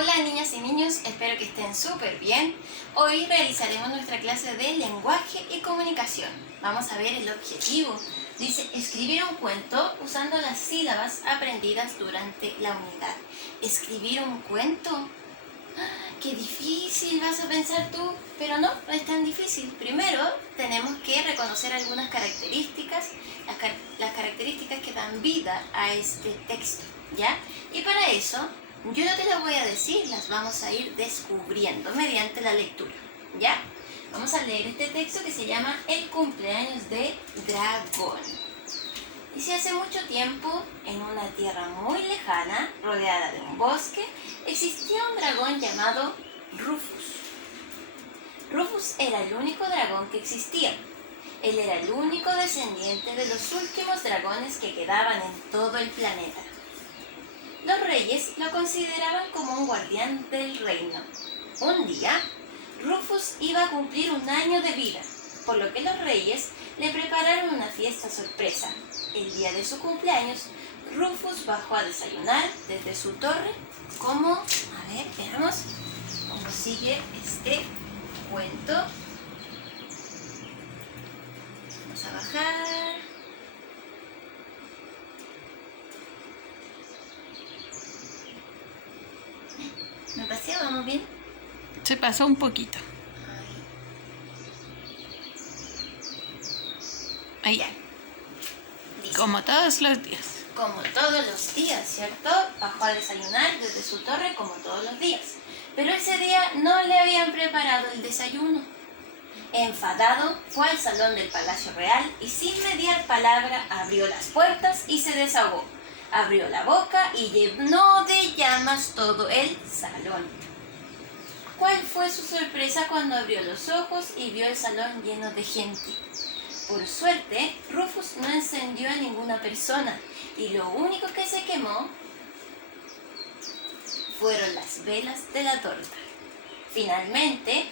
Hola niñas y niños, espero que estén súper bien. Hoy realizaremos nuestra clase de lenguaje y comunicación. Vamos a ver el objetivo. Dice, escribir un cuento usando las sílabas aprendidas durante la unidad. ¿Escribir un cuento? ¡Ah! ¡Qué difícil vas a pensar tú! Pero no es tan difícil. Primero tenemos que reconocer algunas características, las características que dan vida a este texto, ¿ya? Y para eso yo no te las voy a decir, las vamos a ir descubriendo mediante la lectura, ¿ya? Vamos a leer este texto que se llama El cumpleaños de Dragón. Dice, hace mucho tiempo, en una tierra muy lejana, rodeada de un bosque, existía un dragón llamado Rufus. Rufus era el único dragón que existía. Él era el único descendiente de los últimos dragones que quedaban en todo el planeta. Los reyes lo consideraban como un guardián del reino. Un día, Rufus iba a cumplir 1 año de vida, por lo que los reyes le prepararon una fiesta sorpresa. El día de su cumpleaños, Rufus bajó a desayunar desde su torre como... A ver, veamos cómo sigue este cuento. Vamos a bajar. ¿Me pasé? ¿Vamos bien? Se pasó un poquito. Ahí. Ya. Dice, Como todos los días. como todos los días, ¿cierto? Bajó a desayunar desde su torre como todos los días. Pero ese día no le habían preparado el desayuno. Enfadado, fue al salón del Palacio Real y sin mediar palabra abrió las puertas y se desahogó. Abrió la boca y llenó de llamas todo el salón. ¿Cuál fue su sorpresa cuando abrió los ojos y vio el salón lleno de gente? Por suerte, Rufus no encendió a ninguna persona y lo único que se quemó fueron las velas de la torta. Finalmente,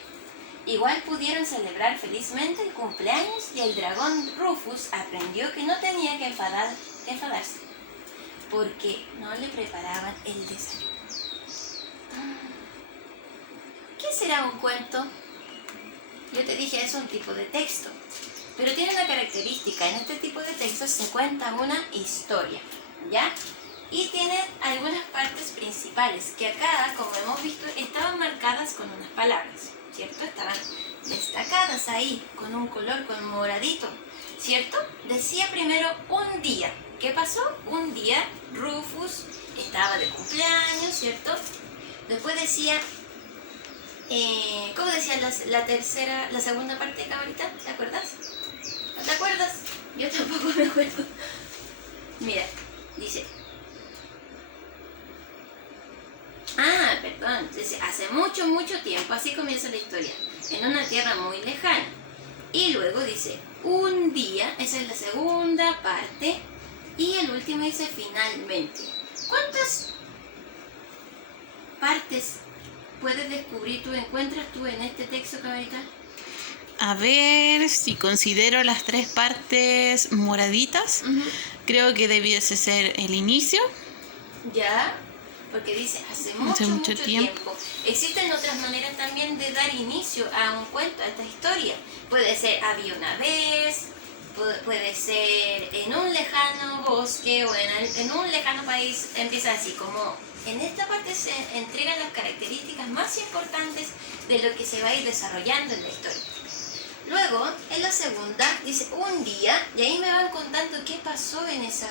igual pudieron celebrar felizmente el cumpleaños y el dragón Rufus aprendió que no tenía que enfadarse porque no le preparaban el desayuno. ¿Qué será un cuento? Yo te dije, es un tipo de texto, pero tiene una característica. En este tipo de textos se cuenta una historia, ¿ya? Y tiene algunas partes principales que acá, como hemos visto, estaban marcadas con unas palabras, ¿cierto? Estaban destacadas ahí, con un color, con moradito, ¿cierto? Decía primero un día. ¿Qué pasó? Un día Rufus estaba de cumpleaños, ¿cierto? Después decía, ¿cómo decía la segunda parte acá ahorita? ¿Te acuerdas? ¿No te acuerdas? Yo tampoco me acuerdo. Mira, dice... perdón, dice, hace mucho tiempo, así comienza la historia, en una tierra muy lejana. Y luego dice, un día, esa es la segunda parte. Y el último dice finalmente. ¿Cuántas partes puedes descubrir tú, encuentras tú en este texto, Camarita? A ver, si considero las 3 partes moraditas, creo que debiese ser el inicio. Ya, porque dice hace mucho tiempo. Existen otras maneras también de dar inicio a un cuento, a esta historia. Puede ser había una vez, puede ser en un lejano bosque o en un lejano país. Empieza así, como en esta parte se entregan las características más importantes de lo que se va a ir desarrollando en la historia. Luego, en la segunda, dice un día, y ahí me van contando qué pasó en esta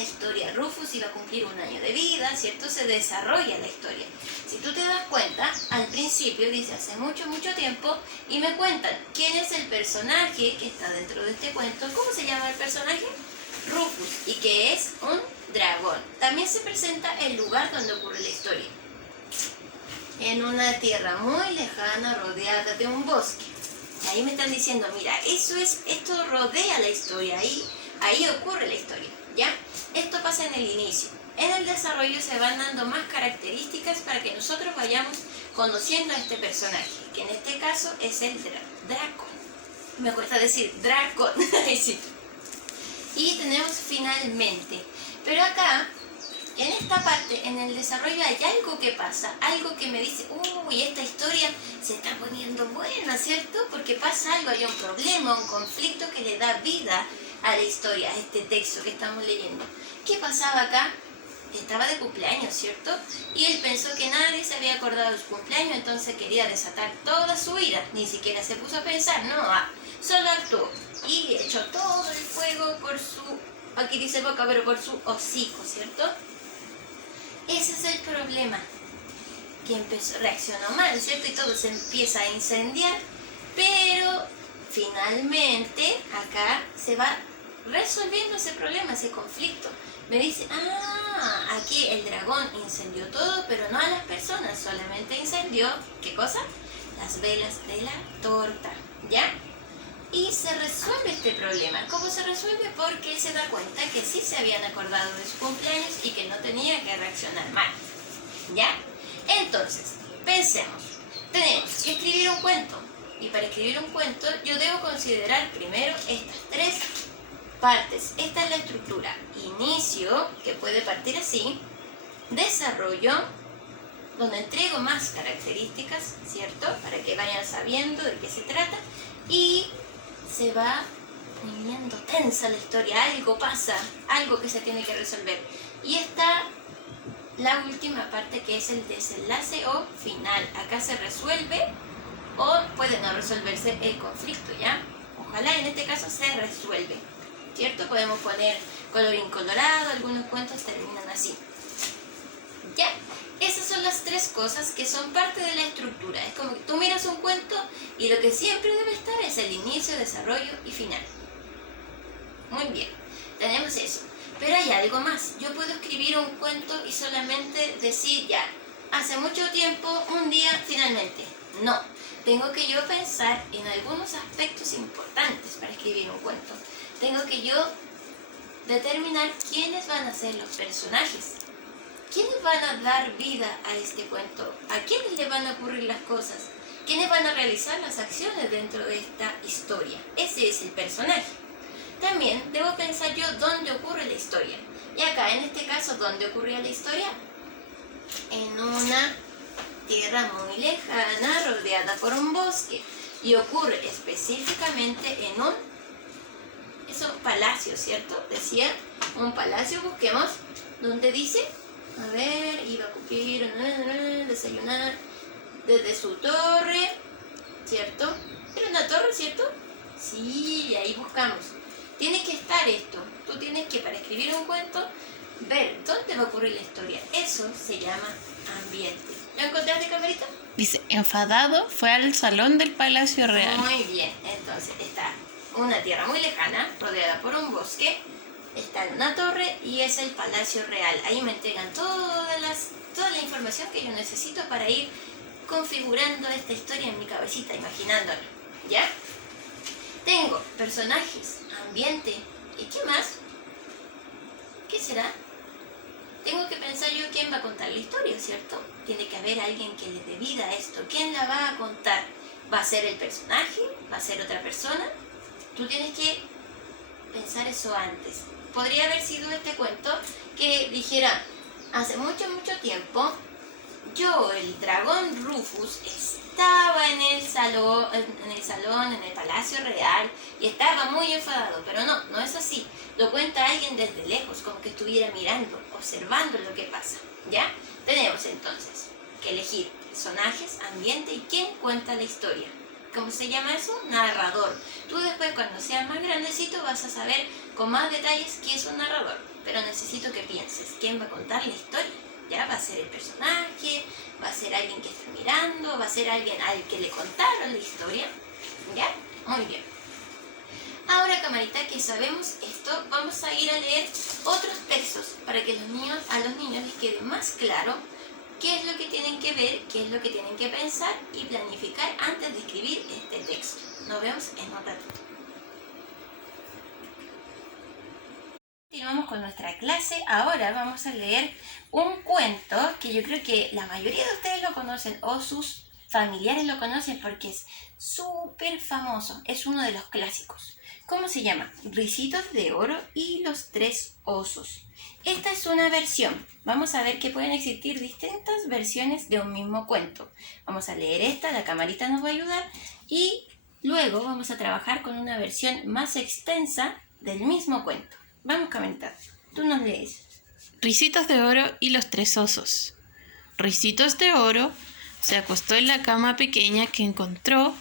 historia. Rufus iba a cumplir 1 año de vida, ¿cierto? Se desarrolla la historia. Si tú te das cuenta, al principio dice hace mucho tiempo y me cuentan quién es el personaje que está dentro de este cuento. ¿Cómo se llama el personaje? Rufus, y que es un dragón. También se presenta el lugar donde ocurre la historia. En una tierra muy lejana rodeada de un bosque. Y ahí me están diciendo, mira, esto rodea la historia, ahí ocurre la historia, ¿ya? Esto pasa en el inicio. En el desarrollo se van dando más características para que nosotros vayamos conociendo a este personaje, que en este caso es el dragón. Me cuesta decir dragón. Sí. Y tenemos finalmente. Pero acá en esta parte, en el desarrollo, hay algo que pasa, algo que me dice, uy, esta historia se está poniendo buena, ¿cierto? Porque pasa algo, hay un problema, un conflicto que le da vida a la historia, a este texto que estamos leyendo. ¿Qué pasaba acá? Estaba de cumpleaños, ¿cierto? Y él pensó que nadie se había acordado de su cumpleaños, entonces quería desatar toda su ira. Ni siquiera se puso a pensar, no, solo actuó. Y echó todo el fuego por su, aquí dice boca, pero por su hocico, ¿cierto? Ese es el problema, que reaccionó mal, ¿cierto? Y todo se empieza a incendiar, pero finalmente acá se va resolviendo ese problema, ese conflicto. Me dice, aquí el dragón incendió todo, pero no a las personas, solamente incendió, ¿qué cosa? Las velas de la torta, ¿ya? Y se resuelve este problema. ¿Cómo se resuelve? Porque él se da cuenta que sí se habían acordado de su cumpleaños y que no tenía que reaccionar mal, ¿ya? Entonces, pensemos, tenemos que escribir un cuento. Y para escribir un cuento yo debo considerar primero estas tres partes. Esta es la estructura. Inicio, que puede partir así. Desarrollo, donde entrego más características, ¿cierto? Para que vayan sabiendo de qué se trata. Y se va poniendo tensa la historia. Algo pasa, algo que se tiene que resolver. Y está la última parte, que es el desenlace o final. Acá se resuelve o puede no resolverse el conflicto, ¿ya? Ojalá en este caso se resuelve, ¿cierto? Podemos poner colorín colorado, algunos cuentos terminan así. Ya, esas son las tres cosas que son parte de la estructura. Es como que tú miras un cuento y lo que siempre debe estar es el inicio, desarrollo y final. Muy bien, tenemos eso. Pero hay algo más. Yo puedo escribir un cuento y solamente decir ya, hace mucho tiempo, un día, finalmente. No, tengo que yo pensar en algunos aspectos importantes para escribir un cuento. Tengo que yo determinar quiénes van a ser los personajes. ¿Quiénes van a dar vida a este cuento? ¿A quiénes le van a ocurrir las cosas? ¿Quiénes van a realizar las acciones dentro de esta historia? Ese es el personaje. También debo pensar yo dónde ocurre la historia. Y acá, en este caso, ¿dónde ocurría la historia? En una tierra muy lejana, rodeada por un bosque. Y ocurre específicamente en un palacio, ¿cierto? Decía, un palacio, busquemos, donde dice, a ver, iba a cumplir, desayunar desde su torre, ¿cierto? Era una torre, ¿cierto? Sí, ahí buscamos. Tiene que estar esto. Tú tienes que, para escribir un cuento, ver dónde va a ocurrir la historia. Eso se llama ambiente. ¿Lo encontraste, Camarita? Dice, enfadado, fue al salón del Palacio Real. Muy bien. Entonces, está una tierra muy lejana, rodeada por un bosque. Está en una torre y es el Palacio Real. Ahí me entregan toda la información que yo necesito para ir configurando esta historia en mi cabecita, imaginándola. ¿Ya? Tengo personajes, ambiente. ¿Y qué más? ¿Qué será? Tengo que pensar yo quién va a contar la historia, ¿cierto? Tiene que haber alguien que le dé vida a esto. ¿Quién la va a contar? ¿Va a ser el personaje? ¿Va a ser otra persona? Tú tienes que pensar eso antes. Podría haber sido este cuento que dijera, hace mucho, mucho tiempo, yo, el dragón Rufus, estaba en el salón, en el Palacio Real, y estaba muy enfadado, pero no es así. Lo cuenta alguien desde lejos, como que estuviera mirando, observando lo que pasa, ¿ya? Tenemos entonces que elegir personajes, ambiente y quién cuenta la historia. ¿Cómo se llama eso? Narrador. Tú después, cuando seas más grandecito, vas a saber con más detalles qué es un narrador. Pero necesito que pienses, ¿quién va a contar la historia? ¿Ya? ¿Va a ser el personaje? ¿Va a ser alguien que está mirando? ¿Va a ser alguien al que le contaron la historia? ¿Ya? Muy bien. Ahora, Camarita, que sabemos esto, vamos a ir a leer otros textos para que a los niños les quede más claro qué es lo que tienen que ver, qué es lo que tienen que pensar y planificar antes de escribir este texto. Nos vemos en un ratito. Continuamos con nuestra clase. Ahora vamos a leer un cuento que yo creo que la mayoría de ustedes lo conocen o sus familiares lo conocen porque es súper famoso. Es uno de los clásicos. ¿Cómo se llama? Ricitos de Oro y los Tres Osos. Esta es una versión. Vamos a ver que pueden existir distintas versiones de un mismo cuento. Vamos a leer esta, la camarita nos va a ayudar y luego vamos a trabajar con una versión más extensa del mismo cuento. Vamos, camarita, tú nos lees. Ricitos de Oro y los Tres Osos. Ricitos de Oro se acostó en la cama pequeña que encontró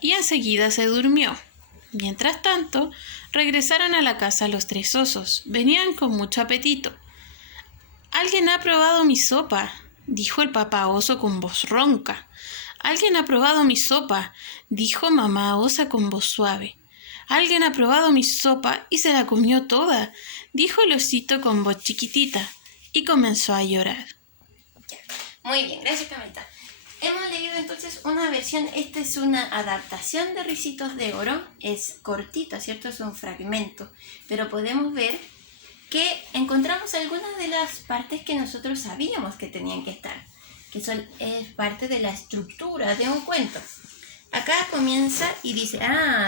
y enseguida se durmió. Mientras tanto, regresaron a la casa los tres osos. Venían con mucho apetito. «¿Alguien ha probado mi sopa?», dijo el papá oso con voz ronca. «¿Alguien ha probado mi sopa?», dijo mamá osa con voz suave. «Alguien ha probado mi sopa y se la comió toda», dijo el osito con voz chiquitita y comenzó a llorar. Ya. Muy bien, gracias, camarita. Hemos leído entonces una versión, esta es una adaptación de Ricitos de Oro, es cortita, ¿cierto? Es un fragmento, pero podemos ver que encontramos algunas de las partes que nosotros sabíamos que tenían que estar, que es parte de la estructura de un cuento. Acá comienza y dice,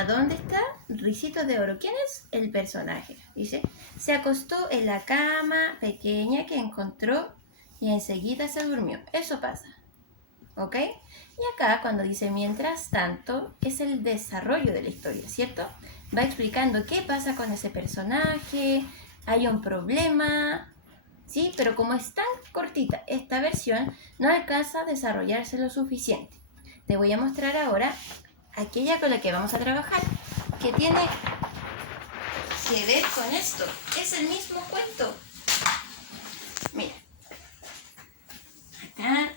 ¿dónde está Ricitos de Oro? ¿Quién es el personaje? Dice, se acostó en la cama pequeña que encontró y enseguida se durmió. Eso pasa. ¿Ok? Y acá cuando dice mientras tanto es el desarrollo de la historia, ¿cierto? Va explicando qué pasa con ese personaje, hay un problema, ¿sí? Pero como es tan cortita esta versión, no alcanza a desarrollarse lo suficiente. Te voy a mostrar ahora aquella con la que vamos a trabajar, que tiene que ver con esto. Es el mismo cuento. Mira. Acá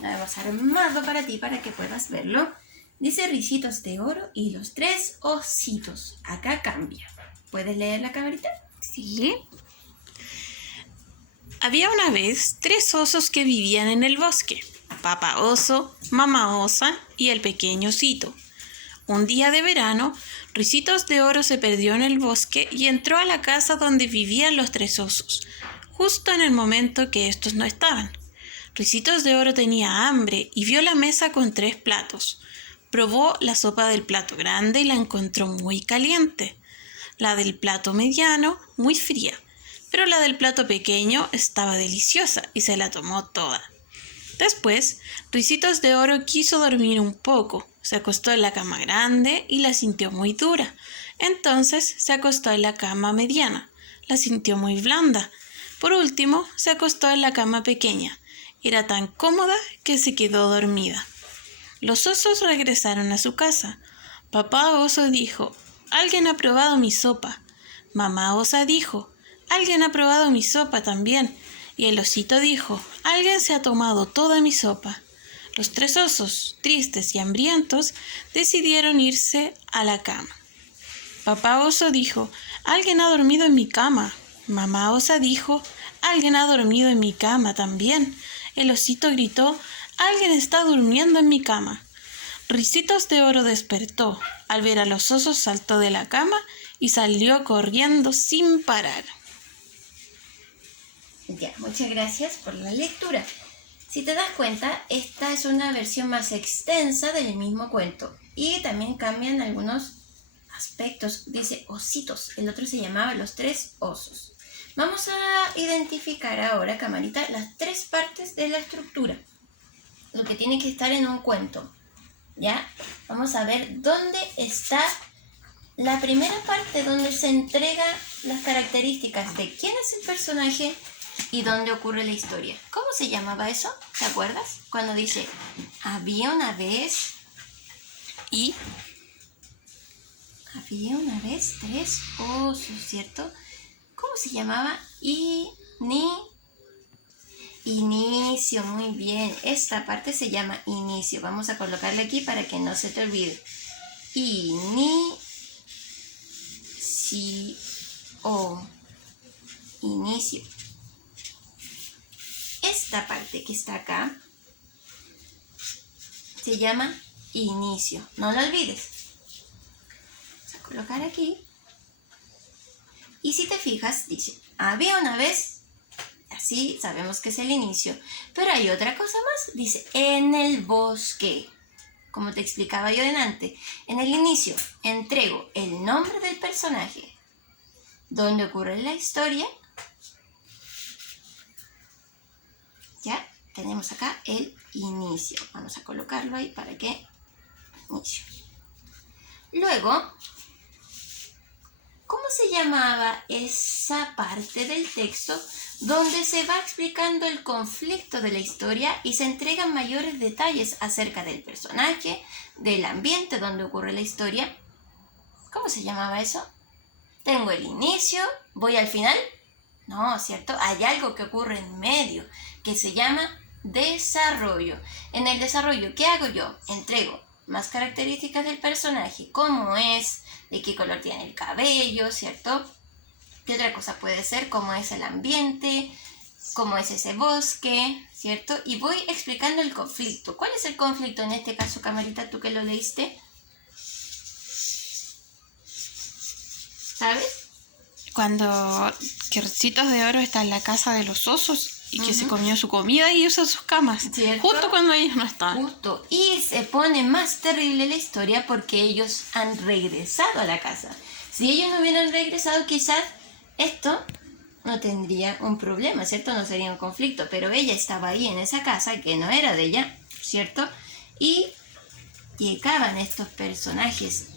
lo hemos armado para ti, para que puedas verlo. Dice Ricitos de Oro y los Tres Ositos. Acá cambia. ¿Puedes leer la camarita? Sí. Había una vez tres osos que vivían en el bosque: papá oso, mamá osa y el pequeño osito. Un día de verano, Ricitos de Oro se perdió en el bosque y entró a la casa donde vivían los tres osos, justo en el momento que estos no estaban. Ricitos de Oro tenía hambre y vio la mesa con tres platos. Probó la sopa del plato grande y la encontró muy caliente. La del plato mediano, muy fría. Pero la del plato pequeño estaba deliciosa y se la tomó toda. Después, Ricitos de Oro quiso dormir un poco. Se acostó en la cama grande y la sintió muy dura. Entonces se acostó en la cama mediana. La sintió muy blanda. Por último, se acostó en la cama pequeña. Era tan cómoda que se quedó dormida. Los osos regresaron a su casa. Papá oso dijo, «¿Alguien ha probado mi sopa?». Mamá osa dijo, «Alguien ha probado mi sopa también». Y el osito dijo, «Alguien se ha tomado toda mi sopa». Los tres osos, tristes y hambrientos, decidieron irse a la cama. Papá oso dijo, «Alguien ha dormido en mi cama». Mamá osa dijo, «Alguien ha dormido en mi cama también». El osito gritó, «Alguien está durmiendo en mi cama». Ricitos de Oro despertó. Al ver a los osos saltó de la cama y salió corriendo sin parar. Ya, muchas gracias por la lectura. Si te das cuenta, esta es una versión más extensa del mismo cuento y también cambian algunos aspectos. Dice ositos, el otro se llamaba Los Tres Osos. Vamos a identificar ahora, camarita, las tres partes de la estructura, lo que tiene que estar en un cuento. ¿Ya? Vamos a ver dónde está la primera parte, donde se entrega las características de quién es el personaje y dónde ocurre la historia. ¿Cómo se llamaba eso? ¿Te acuerdas? Cuando dice, había una vez tres osos, ¿cierto? ¿Cómo se llamaba? Inicio, muy bien. Esta parte se llama inicio. Vamos a colocarla aquí para que no se te olvide. Inicio. Esta parte que está acá se llama inicio. No la olvides. Vamos a colocar aquí. Y si te fijas, dice, había una vez, sí, sabemos que es el inicio. Pero hay otra cosa más. Dice, en el bosque. Como te explicaba yo delante. En el inicio entrego el nombre del personaje, donde ocurre la historia. Ya tenemos acá el inicio. Vamos a colocarlo ahí para que inicio. Luego, ¿cómo se llamaba esa parte del texto donde se va explicando el conflicto de la historia y se entregan mayores detalles acerca del personaje, del ambiente donde ocurre la historia? ¿Cómo se llamaba eso? Tengo el inicio, voy al final. No, ¿cierto? Hay algo que ocurre en medio que se llama desarrollo. En el desarrollo, ¿qué hago yo? Entrego más características del personaje, cómo es, de qué color tiene el cabello, ¿cierto? ¿Qué otra cosa puede ser? ¿Cómo es el ambiente? ¿Cómo es ese bosque? ¿Cierto? Y voy explicando el conflicto. ¿Cuál es el conflicto en este caso, Camarita, tú que lo leíste? ¿Sabes? Cuando Ricitos de Oro está en la casa de los osos y que se comió su comida y usa sus camas. ¿Cierto? Justo cuando ellos no están. Justo. Y se pone más terrible la historia porque ellos han regresado a la casa. Si ellos no hubieran regresado, quizás esto no tendría un problema, ¿cierto? No sería un conflicto. Pero ella estaba ahí en esa casa que no era de ella, ¿cierto? Y llegaban estos personajes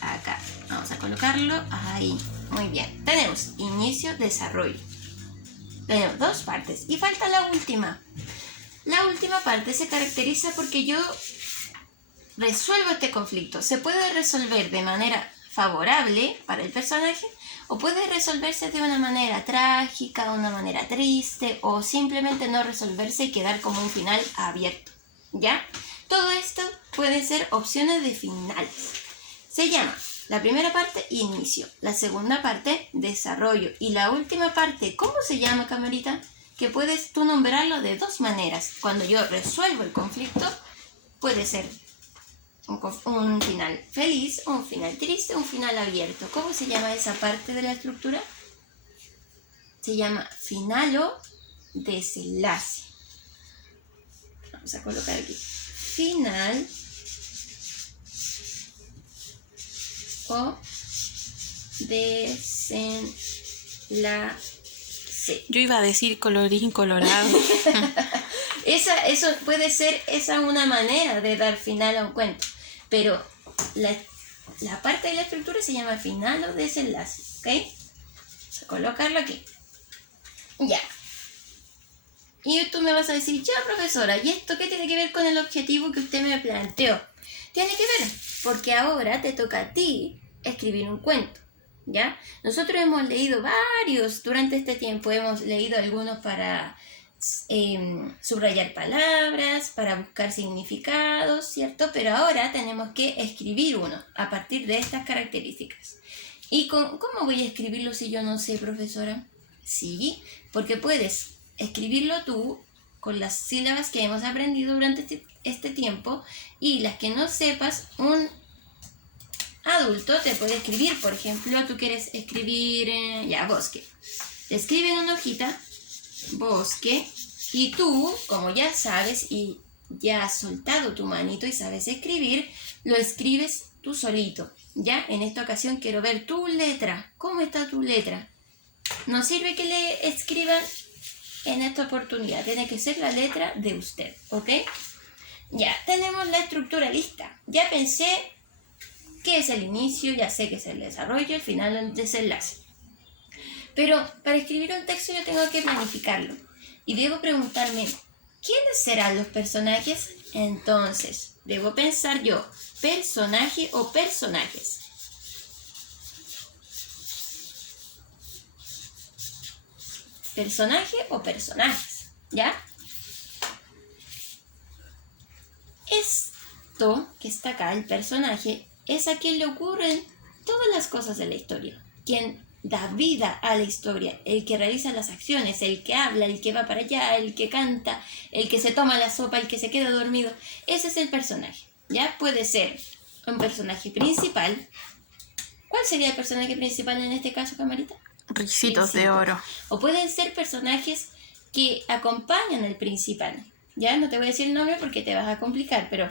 acá. Vamos a colocarlo ahí. Muy bien. Tenemos inicio, desarrollo. Tenemos dos partes. Y falta la última. La última parte se caracteriza porque yo resuelvo este conflicto. Se puede resolver de manera favorable para el personaje o puede resolverse de una manera trágica, de una manera triste o simplemente no resolverse y quedar como un final abierto. ¿Ya? Todo esto pueden ser opciones de finales. Se llama la primera parte, inicio. La segunda parte, desarrollo. Y la última parte, ¿cómo se llama, Camarita? Que puedes tú nombrarlo de dos maneras. Cuando yo resuelvo el conflicto, puede ser un final feliz, un final triste, un final abierto. ¿Cómo se llama esa parte de la estructura? Se llama final o desenlace. Vamos a colocar aquí. Final o desenlace. Yo iba a decir colorín colorado. Eso puede ser una manera de dar final a un cuento, pero la parte de la estructura se llama final o desenlace, ¿ok? Vamos a colocarlo aquí. Ya. Y tú me vas a decir, ya profesora, ¿y esto qué tiene que ver con el objetivo que usted me planteó? Tiene que ver, porque ahora te toca a ti escribir un cuento, ¿ya? Nosotros hemos leído varios durante este tiempo, hemos leído algunos para subrayar palabras, para buscar significados, ¿cierto? Pero ahora tenemos que escribir uno a partir de estas características. ¿Y cómo voy a escribirlo si yo no sé, profesora? Sí, porque puedes escribirlo tú con las sílabas que hemos aprendido durante este tiempo y las que no sepas, un adulto te puede escribir. Por ejemplo, tú quieres escribir, bosque. Te escribe en una hojita, bosque, y tú, como ya sabes y ya has soltado tu manito y sabes escribir, lo escribes tú solito. Ya, en esta ocasión quiero ver tu letra. ¿Cómo está tu letra? No sirve que le escriban en esta oportunidad. Tiene que ser la letra de usted, ¿ok? Ya, tenemos la estructura lista. Ya pensé qué es el inicio, ya sé qué es el desarrollo, el final, el desenlace. Pero para escribir un texto yo tengo que planificarlo. Y debo preguntarme, ¿quiénes serán los personajes? Entonces, debo pensar yo, ¿personaje o personajes? ¿Personaje o personajes? ¿Ya? Esto que está acá, el personaje, es a quien le ocurren todas las cosas de la historia. Quien da vida a la historia, el que realiza las acciones, el que habla, el que va para allá, el que canta, el que se toma la sopa, el que se queda dormido. Ese es el personaje, ¿ya? Puede ser un personaje principal. ¿Cuál sería el personaje principal en este caso, Camarita? Ricitos de oro. O pueden ser personajes que acompañan al principal. Ya no te voy a decir el nombre porque te vas a complicar, pero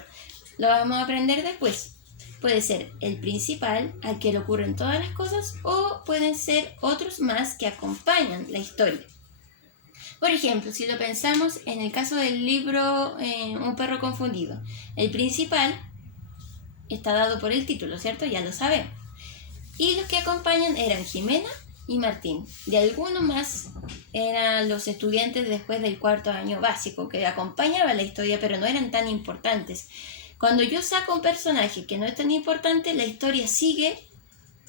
lo vamos a aprender después. Puede ser el principal, al que le ocurren todas las cosas, o pueden ser otros más que acompañan la historia. Por ejemplo, si lo pensamos en el caso del libro Un perro confundido, el principal está dado por el título, ¿cierto? Ya lo sabemos. Y los que acompañan eran Jimena y Martín. De algunos más eran los estudiantes después del 4º año básico, que acompañaban la historia, pero no eran tan importantes. Cuando yo saco un personaje que no es tan importante, la historia sigue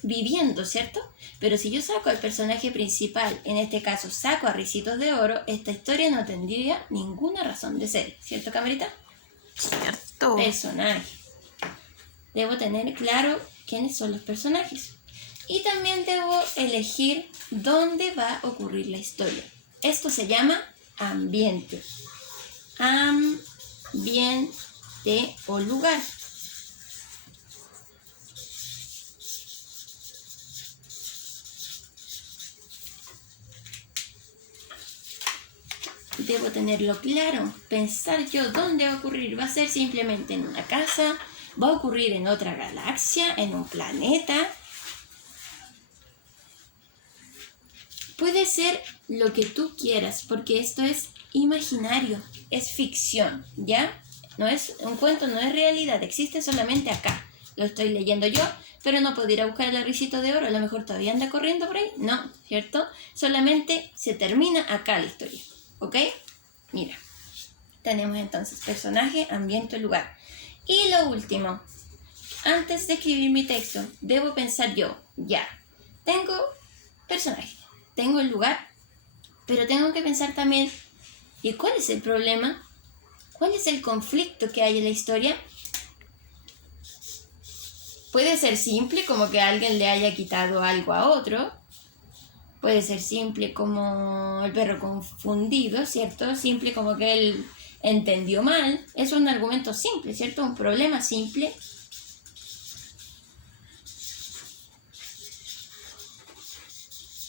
viviendo, ¿cierto? Pero si yo saco al personaje principal, en este caso saco a Ricitos de Oro, esta historia no tendría ninguna razón de ser, ¿cierto, Camarita? Cierto. Personaje. Debo tener claro quiénes son los personajes. Y también debo elegir dónde va a ocurrir la historia. Esto se llama ambiente. Ambiente o lugar. Debo tenerlo claro, pensar yo dónde va a ocurrir. ¿Va a ser simplemente en una casa? ¿Va a ocurrir en otra galaxia? ¿En un planeta? Puede ser lo que tú quieras, porque esto es imaginario, es ficción, ¿ya? No es un cuento, no es realidad, existe solamente acá. Lo estoy leyendo yo, pero no puedo ir a buscar el Ricito de Oro, a lo mejor todavía anda corriendo por ahí. No, ¿cierto? Solamente se termina acá la historia, ¿ok? Mira, tenemos entonces personaje, ambiente, lugar. Y lo último, antes de escribir mi texto, debo pensar yo, ya, tengo personaje, tengo el lugar, pero tengo que pensar también, ¿y cuál es el problema? ¿Cuál es el conflicto que hay en la historia? Puede ser simple, como que alguien le haya quitado algo a otro. Puede ser simple como el perro confundido, ¿cierto? Simple como que él entendió mal. Es un argumento simple, ¿cierto? Un problema simple.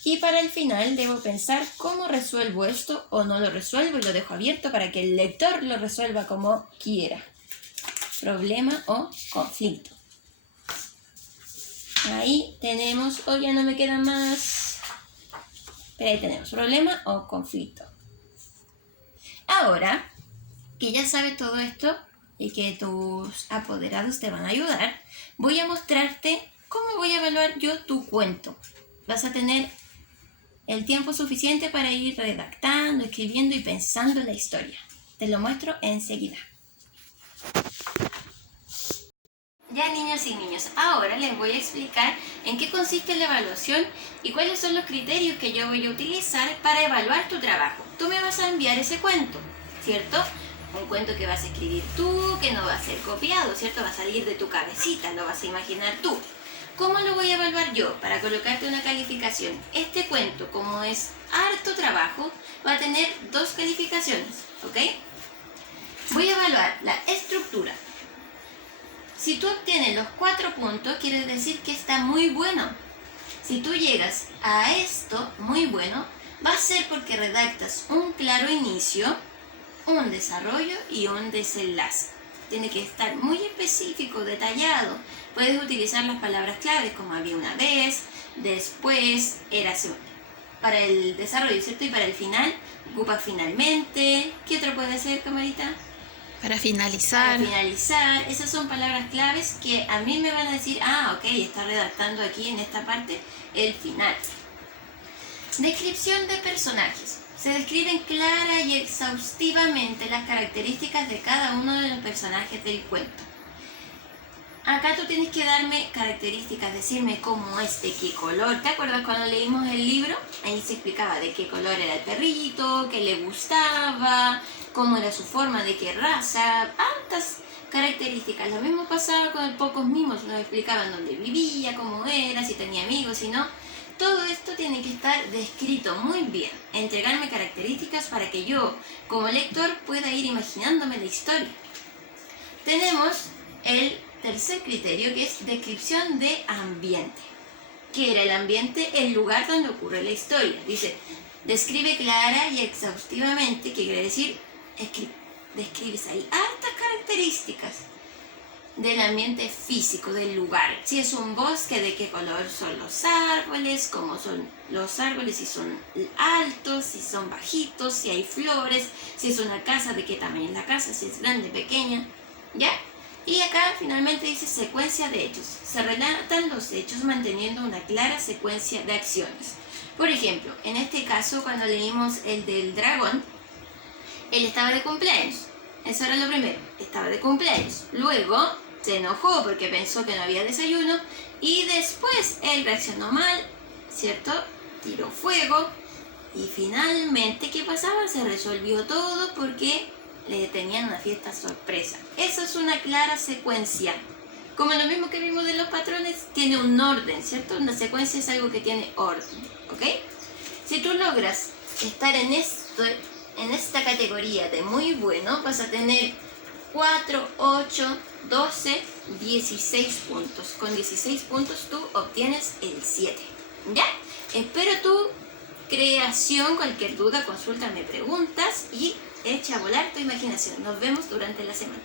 Y para el final debo pensar cómo resuelvo esto o no lo resuelvo y lo dejo abierto para que el lector lo resuelva como quiera. Problema o conflicto. Ahí tenemos, ya no me queda más. Pero ahí tenemos problema o conflicto. Ahora que ya sabes todo esto y que tus apoderados te van a ayudar, voy a mostrarte cómo voy a evaluar yo tu cuento. Vas a tener el tiempo suficiente para ir redactando, escribiendo y pensando en la historia. Te lo muestro enseguida. Ya, niños y niños, ahora les voy a explicar en qué consiste la evaluación y cuáles son los criterios que yo voy a utilizar para evaluar tu trabajo. Tú me vas a enviar ese cuento, ¿cierto? Un cuento que vas a escribir tú, que no va a ser copiado, ¿cierto? Va a salir de tu cabecita, lo vas a imaginar tú. ¿Cómo lo voy a evaluar yo? Para colocarte una calificación. Este cuento, como es harto trabajo, va a tener 2 calificaciones, ¿ok? Voy a evaluar la estructura. Si tú obtienes los 4 puntos, quiere decir que está muy bueno. Si tú llegas a esto, muy bueno, va a ser porque redactas un claro inicio, un desarrollo y un desenlace. Tiene que estar muy específico, detallado. Puedes utilizar las palabras claves como había una vez, después, érase, para el desarrollo, ¿cierto? Y para el final, ocupa finalmente. ¿Qué otro puede ser, Camarita? Para finalizar. Para finalizar. Esas son palabras claves que a mí me van a decir, ok, está redactando aquí en esta parte el final. Descripción de personajes. Se describen clara y exhaustivamente las características de cada uno de los personajes del cuento. Acá tú tienes que darme características, decirme cómo es, de qué color. ¿Te acuerdas cuando leímos el libro? Ahí se explicaba de qué color era el perrito, qué le gustaba, cómo era su forma, de qué raza, hartas características. Lo mismo pasaba con el Pocos Mimos, nos explicaban dónde vivía, cómo era, si tenía amigos, si no. Todo esto tiene que estar descrito muy bien, entregarme características para que yo, como lector, pueda ir imaginándome la historia. Tenemos el tercer criterio, que es descripción de ambiente. que era el ambiente, el lugar donde ocurre la historia. Dice, describe clara y exhaustivamente, que quiere decir, describes ahí hartas características del ambiente físico, del lugar. Si es un bosque, de qué color son los árboles, cómo son los árboles, si son altos, si son bajitos, si hay flores, si es una casa, de qué tamaño es la casa, si es grande, pequeña, ¿ya? Y acá finalmente dice secuencia de hechos. Se relatan los hechos manteniendo una clara secuencia de acciones. Por ejemplo, en este caso, cuando leímos el del dragón, él estaba de cumpleaños. Eso era lo primero, estaba de cumpleaños. Luego se enojó porque pensó que no había desayuno y después él reaccionó mal, ¿cierto? Tiró fuego y finalmente, ¿qué pasaba? Se resolvió todo porque le tenían una fiesta sorpresa. Eso es una clara secuencia. Como lo mismo que vimos de los patrones, tiene un orden, ¿cierto? Una secuencia es algo que tiene orden, ¿ok? Si tú logras estar en esta categoría de muy bueno, vas a tener 4, 8, 12, 16 puntos. Con 16 puntos tú obtienes el 7. ¿Ya? Espero tu creación. Cualquier duda, consulta, me preguntas y echa a volar tu imaginación. Nos vemos durante la semana.